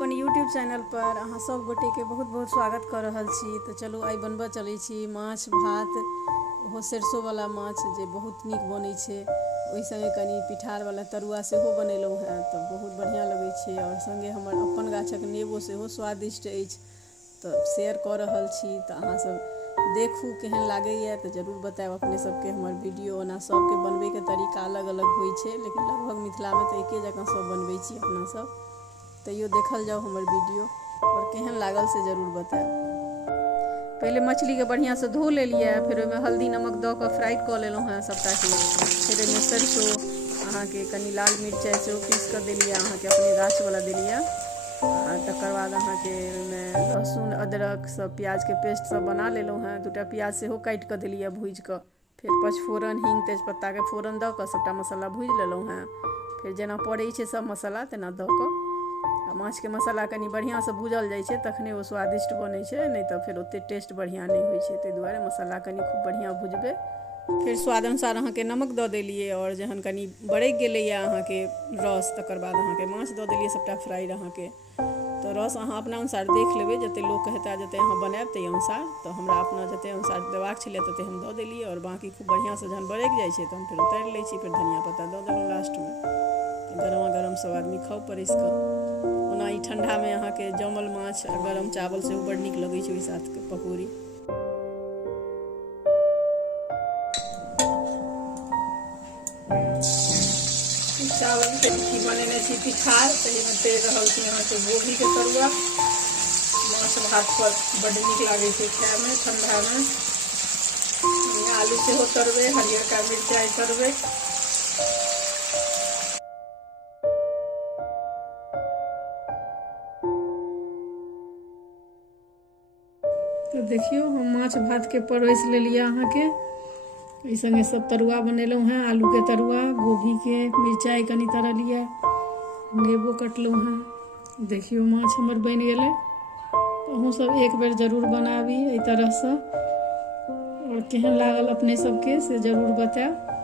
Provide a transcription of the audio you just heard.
अपन YouTube channel पर अहाँ सब गोटे के बहुत बहुत स्वागत कर रहल छी। तो चलू आई बनबऽ चलै छी माछ भात, ओहो सरसों वाला माछ जे बहुत नीक बनै छै। ओहि संगे कनी पिठार वाला तरुआ सेहो बनेलहुँ हैं तऽ बहुत बढ़िया लगै छै। और संगे हमर अपन गाछक नेबो सेहो स्वादिष्ट अछि तऽ शेयर कऽ रहल छी। तऽ अहाँ सब देखू केहन लागैए तऽ जरूर बतायब अपने सबके हमर वीडियो। ओना सबके बनबैके तरीका अलग अलग होइ छै, लेकिन लगभग मिथिलामे तऽ एके जकाँ सब बनबै छी अपना सब। तैयो देखल जाओ हमर वीडियो और केहन लागल से जरूर बतायब। पहले मछली के बढ़िया से धो लेलिए, फिर ओहिमे हल्दी नमक दऽ कऽ फ्राई कऽ लेलहुँ हैं सबटा के। फिर ओहिमे सरसों अहाँके कनी लाल मिरचाइ सेहो पीस कऽ देलिए, अहाँके अपने गाछवला देलिए। आ तकर बाद अहाँके ओहिमे लहसुन अदरक सब प्याज के पेस्ट सब बना लेलहुँ हैं। दूटा प्याज सेहो काटि कऽ देलिए भूजि कऽ। फिर पचफोरन हींग तेजपत्ता के फोरन दऽ कऽ सबटा मसाला भूजि लेलहुँ हैं। फिर जेना पड़ै छै सब मसाला तेना दऽ कऽ आ माछ के मसाला कनी बढ़िया से भूजल जाइ छै तखने ओ स्वादिष्ट बनै छै, नहीं तऽ फिर ओते टेस्ट बढ़िया नहीं होइ छै। ताहि दुआरे मसाला कनी खूब बढ़िया भुजबै। फिर स्वाद अनुसार अहाँके नमक दऽ देलिए और जहन कनी बरकि गेलैए अहाँके रस, तकर बाद अहाँके माछ दऽ देलिए सबटा फ्राई अहाँके। तऽ रस अहाँ अपना अनुसार देख लेबै, जतेक लोक हेता जतेक अहाँ बनायब ताहि अनुसार। तऽ हमरा अपना जतेक अनुसार देबाक छलै ततेक हम दऽ देलिए और बाकी खूब बढ़िया से जहन बरकि जाइ छै तहन फेर उतारि लै छी। फिर धनिया पत्ता दऽ देलहुँ लास्टमे। गरमा गरम सब आदमी खाउ परसि कऽ। ओना ई ठंडामे अहाँके जमल माछ आ गरम चावल सेहो बड़ नीक लगै छै ओहि साथके पकौड़ी। चावल के बनेने छी पिठार, ताहिमे तैर रहल छी अहाँके गोभी के तरुआ। माछ भात पर बड्ड नीक लागै छै खायमे ठंडामे। आलू सेहो तरबै, हरियरका मिरचाइ तरबै। तो देखियो हम माछ भात के परोसि लेलिए अहाँके। एहि संगे सब तरुआ बनेलहुँ हैं, आलू के तरुआ, गोभी के मिरचाइ कनी तरलिए, नेबो कटलहुँ हैं। देखियो माछ हमर बनि गेलै। अहूँ सब एक बेर जरूर बनाबी एहि तरहसँ। और केहन लागल अपने सबके से जरूर बतायब।